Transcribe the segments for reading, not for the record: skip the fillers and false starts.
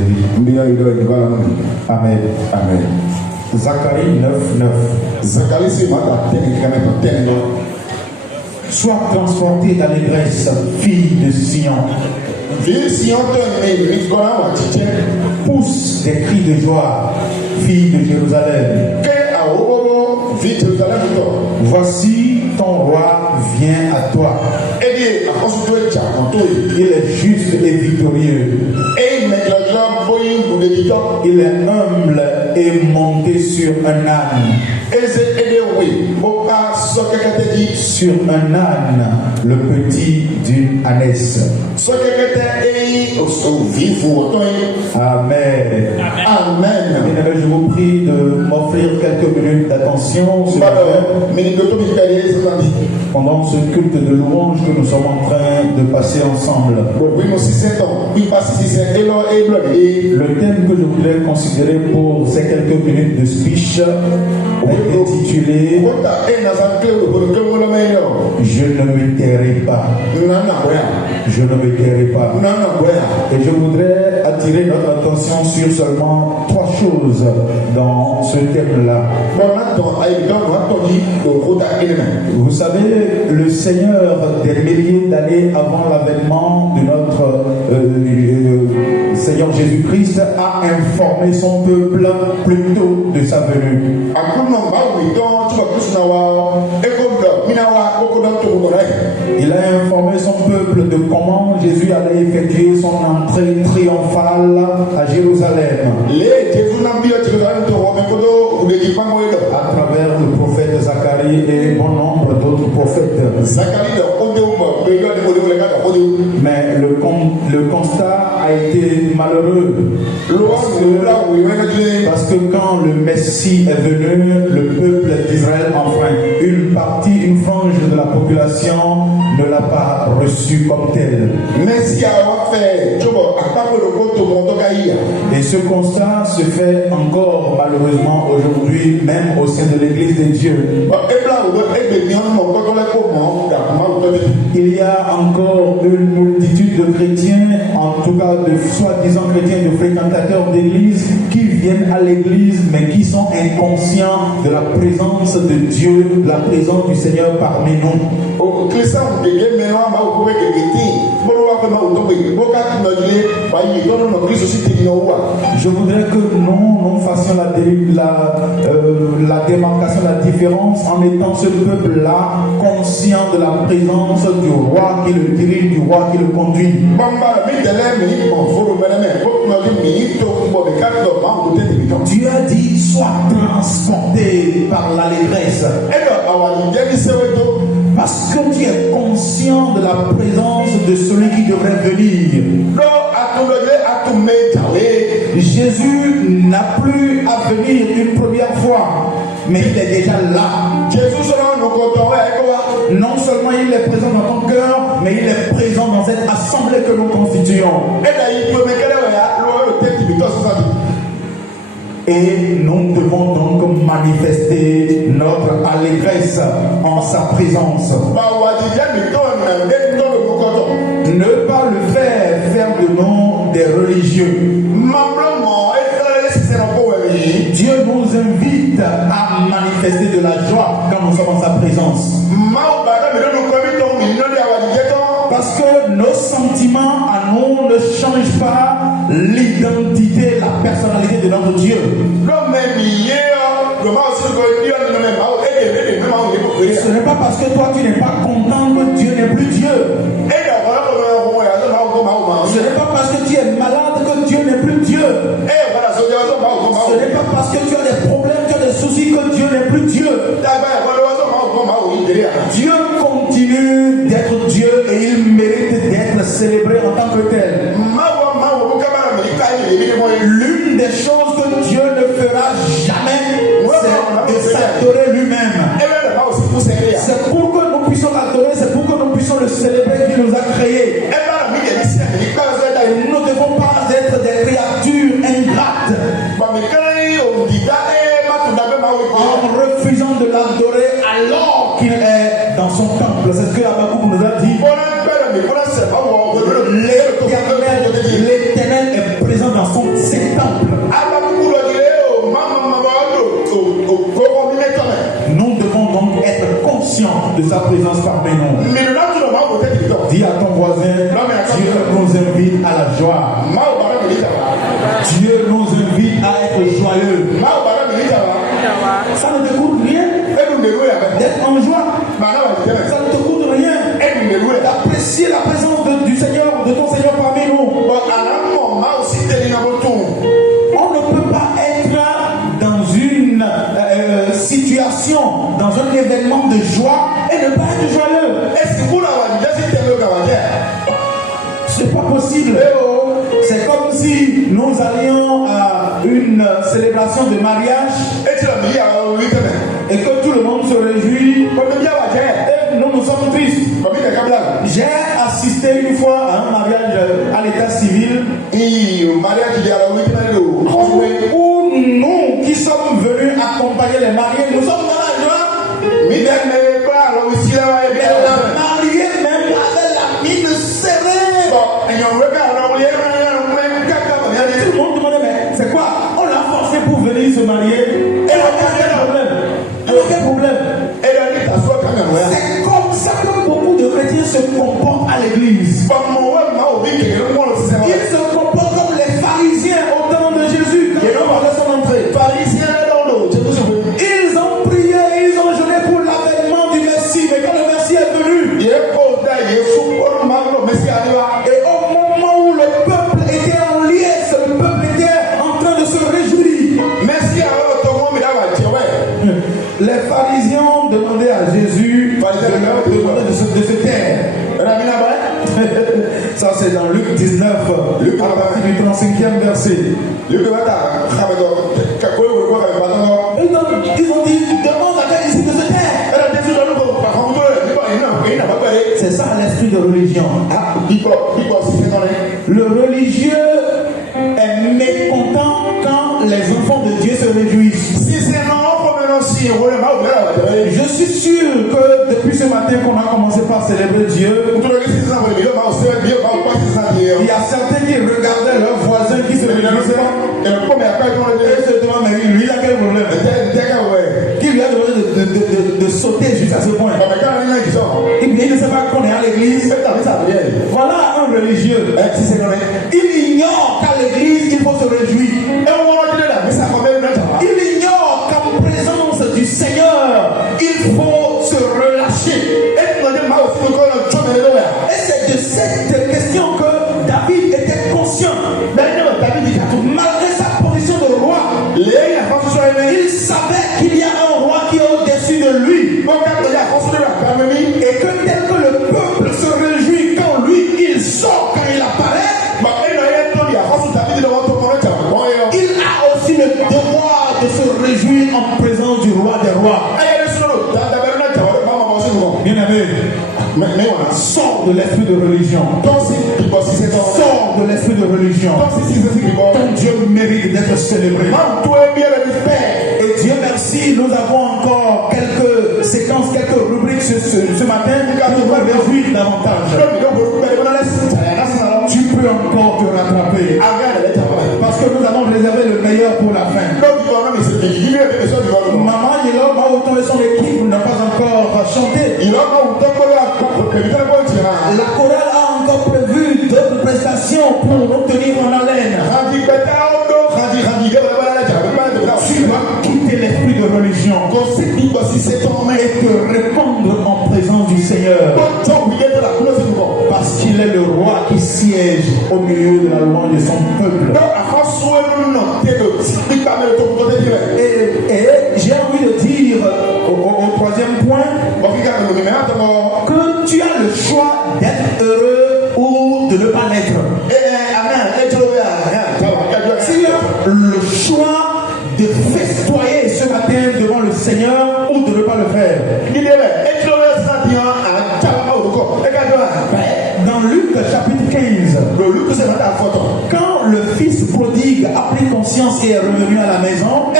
vie. Amen. Amen. Zacharie 9:9. Sois transporté d'allégresse, fille de Sion. Pousse des cris de joie, fille de Jérusalem. Voici ton roi vient à toi. Il est juste et victorieux. Il est humble et monté sur un âne. Sur un âne, le petit d'une ânesse. Amen. Amen. Bien, je vous prie de m'offrir quelques minutes d'attention pendant ce culte de louange que nous sommes en train de passer ensemble. Le thème que je voudrais considérer pour ces quelques minutes de speech est intitulé Je ne me tairai pas. Je ne me tairai pas. Et je voudrais attirer notre attention sur seulement 3 choses dans ce thème-là. Vous savez, le Seigneur, des milliers d'années avant l'avènement de notre Seigneur Jésus-Christ, a informé son peuple plus tôt de sa venue. Il a informé son peuple de comment Jésus allait effectuer son entrée triomphale à Jérusalem. À travers le prophète Zacharie et bon nombre d'autres prophètes. Mais le constat a été malheureux. Parce que quand le Messie est venu, le peuple d'Israël enfreint. Une frange de la population ne l'a pas reçu comme tel. Et ce constat se fait encore malheureusement aujourd'hui, même au sein de l'Église de Dieu. Il y a encore une multitude de chrétiens, en tout cas de soi-disant chrétiens, de fréquentateurs d'église, qui viennent à l'église mais qui sont inconscients de la présence de Dieu, de la présence du Seigneur parmi nous. Je voudrais que nous fassions la démarcation, la différence en étant ce peuple-là conscient de la présence du roi qui le dirige, du roi qui le conduit. Dieu a dit, sois transporté par l'allégresse. Parce que tu es conscient de la présence de celui qui devrait venir. Jésus n'a plus à venir une première fois, mais il est déjà là. Non seulement il est présent dans ton cœur, mais il est présent dans cette assemblée que nous constituons. Et nous devons donc manifester notre allégresse en sa présence. Ne pas le faire de nous des religieux. Dieu nous invite à manifester de la joie quand nous sommes en sa présence. Parce que nos sentiments à nous ne changent pas l'identité, la personnalité de notre Dieu. Ce n'est pas parce que toi tu n'es pas content que Dieu n'est plus Dieu. Ce n'est pas parce que tu es malade que Dieu n'est plus Dieu. Ce n'est pas parce que tu as des problèmes, tu as des soucis que Dieu n'est plus Dieu. Dieu continue d'être Dieu et il mérite d'être célébré en tant que tel. L'une des choses que Dieu ne fera jamais, c'est de s'adorer lui-même. C'est pour que nous puissions l'adorer, c'est pour que nous puissions le célébrer qui nous a créés. Nous ne devons pas être des créatures ingrates en refusant de l'adorer alors qu'il est dans son temple. C'est ce que Habakkuk nous a dit. L'Éternel est présent dans son sa présence parmi nous. Dis à ton voisin, Dieu nous invite à la joie. Dieu nous invite à être joyeux. Ça ne te coûte rien d'être en joie. Ça ne te coûte rien d'apprécier la présence du Seigneur, de ton Seigneur parmi nous. On ne peut pas être dans une situation, dans un événement de joie et ne pas être joyeux. C'est pas possible. C'est comme si nous allions à une célébration de mariage et que tout le monde se réjouit et nous sommes tristes. J'ai assisté une fois à un mariage à l'état civil où nous qui sommes venus accompagner les mariés, nous sommes dans la joie. Mais la mariée même avait la mine serrée. Tout le monde demandait, mais c'est quoi? On l'a forcé pour venir se marier. Et on a quel problème? Quel problème? C'est comme ça que beaucoup de chrétiens se comportent à l'église. Ils se comportent comme les pharisiens au temps de Jésus. Quand on parlait son entrée. Ils ont prié, ils ont jeûné pour l'avènement du Messie. Mais quand le Messie est venu, et au moment où le peuple était en liesse, le peuple était en train de se réjouir. Les pharisiens demandaient à Jésus de leur demander de se taire. Ça c'est dans Luc 19, à partir du 35e verset. Ils ont dit, demande à quel ici de se taire. C'est ça l'esprit de religion. Le religieux est mécontent quand les enfants de Dieu se réjouissent. Je suis sûr que depuis ce matin qu'on a commencé par célébrer Dieu, il y a certains qui regardaient leurs voisins qui se réjouissaient et se demandaient, mais lui il a quel problème? Qui lui a demandé de sauter jusqu'à ce point? Il ne sait pas qu'on est à l'église. Voilà un religieux. Il ignore qu'à l'église il faut se réjouir. Il ignore qu'en présence du Seigneur il faut se relâcher. Et c'est de cette question que David était conscient. Malgré sa position de roi, il savait qu'il y a un roi qui est au-dessus de lui. Et que tel que le peuple se réjouit quand lui il sort, quand il apparaît, il a aussi le devoir de se réjouir en présence du roi des rois. Bien aimé, sors de l'esprit de religion. Sors de l'esprit de religion. Ton Dieu mérite d'être célébré. Et Dieu merci, nous avons encore quelques séquences, quelques rubriques ce matin pour nous réjouir davantage. Tu peux encore te rattraper. Parce que nous avons réservé le meilleur pour la fin. Maman, autant de son équipe n'a pas encore chanté. La chorale a encore prévu d'autres prestations pour nous tenir en haleine. Tu vas quitter l'esprit de religion et te répandre en présence du Seigneur. Parce qu'il est le roi qui siège au milieu de la louange de son peuple. Et j'ai envie de dire au troisième point que tu as le choix d'être heureux ou de ne pas l'être. Tu as le choix de festoyer ce matin devant le Seigneur ou de ne pas le faire. Dans Luc chapitre 15, quand le fils prodigue a pris conscience et est revenu à la maison,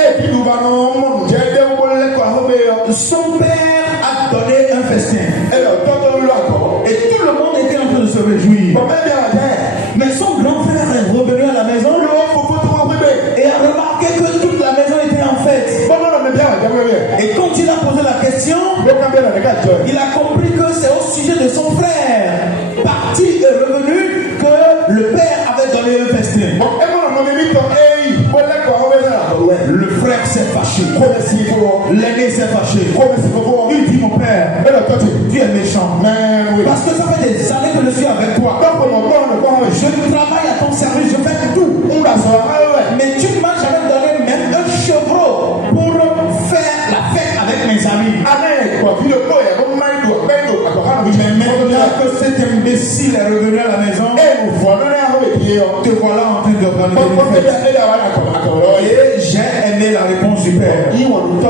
son père a donné un festin. Et tout le monde était en train de se réjouir. Mais son grand frère est revenu à la maison et a remarqué que toute la maison était en fête. Et quand il a posé la question, il a compris cousin. Le frère s'est fâché. L'aîné s'est fâché. Il dit mon père, tu es méchant. Parce que ça fait des années que je suis avec toi. Je travaille à ton service, je fais tout. Mais tu ne m'as jamais donné même un chevreau pour faire la fête avec mes amis. Mais maintenant que cet imbécile est revenu à la maison, te voilà en train d'organiser une fête. Et j'ai aimé la réponse du père.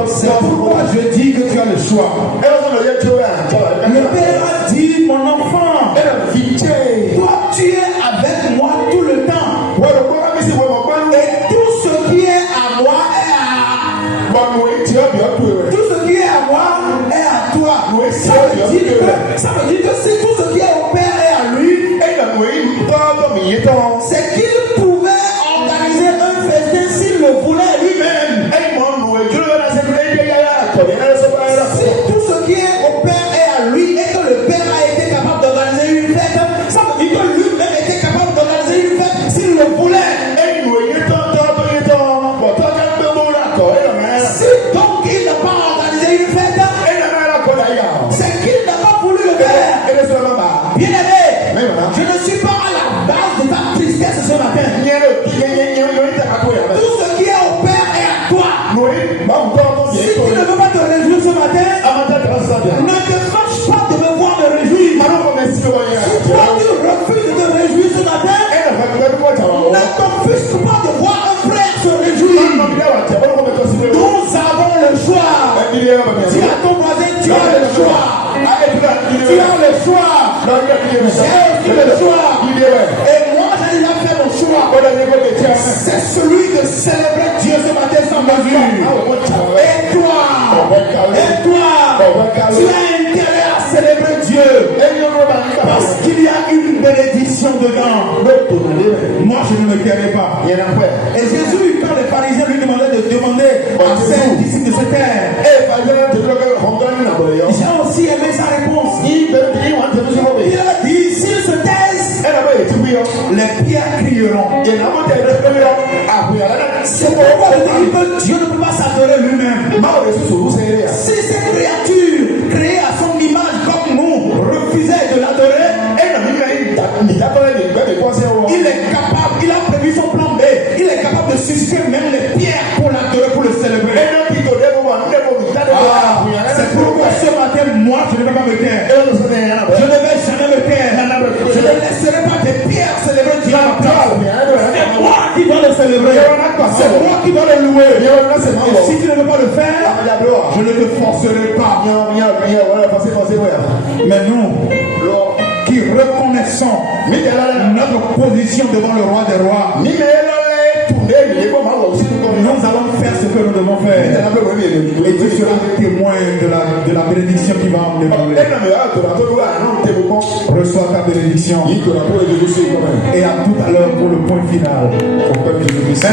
C'est pourquoi je dis que tu as le choix. Le père a dit, mon enfant, toi tu es avec moi tout le temps. Et tout ce qui est à moi est à tout ce qui est à moi est à toi. Ça veut dire que si tout ce qui est au père est à lui, c'est qu'il pouvait organiser un festin s'il le voulait lui-même. Si tout ce qui est au père est à lui et que le père a été capable d'organiser une fête, ça veut dire que lui-même était capable d'organiser une fête s'il le voulait. Si donc il n'a pas organisé une fête, c'est qu'il n'a pas voulu le faire. Bien aimé, je ne suis pas à la base de ta tristesse ce matin. Tout ce qui est au père est à toi. Si tu ne veux pas te réjouir ce matin, ne te fâche pas de me voir me réjouir. Si toi tu refuses de te réjouir ce matin, ne t'offusque pas de voir un frère se réjouir. Nous avons le choix. Dis à ton voisin, tu as le choix. Tu as le choix. J'ai aussi le choix. Et moi j'ai déjà fait mon choix. C'est celui de célébrer Dieu ce matin sans mesure. Et toi, tu as intérêt à célébrer Dieu. Parce qu'il y a une bénédiction dedans. Moi je ne me tairai pas. Et Jésus, quand les pharisiens lui demandaient de demander à ses disciples de se taire, j'ai aussi aimé sa réponse. Il a dit, s'ils se taisent, les pierres crieront. C'est pourquoi je dis que Dieu ne peut pas s'adorer lui-même. Si cette créature créée à son image comme nous refusait de l'adorer, il est capable, il a prévu son plan B, il est capable de susciter même les pierres pour l'adorer, pour le célébrer. C'est pourquoi ce matin, moi je ne vais pas me taire. Je ne vais jamais me taire. Je ne laisserai pas des pierres célébrer Dieu. C'est moi qui dois le célébrer. C'est moi qui dois le louer. Et si tu ne veux pas le faire, je ne te forcerai pas. Mais nous qui reconnaissons notre position devant le roi des rois, nous allons faire ce que nous devons faire. Et tu seras témoin de la bénédiction qui va en dérouler. Reçois ta bénédiction. Et à tout à l'heure pour le point final.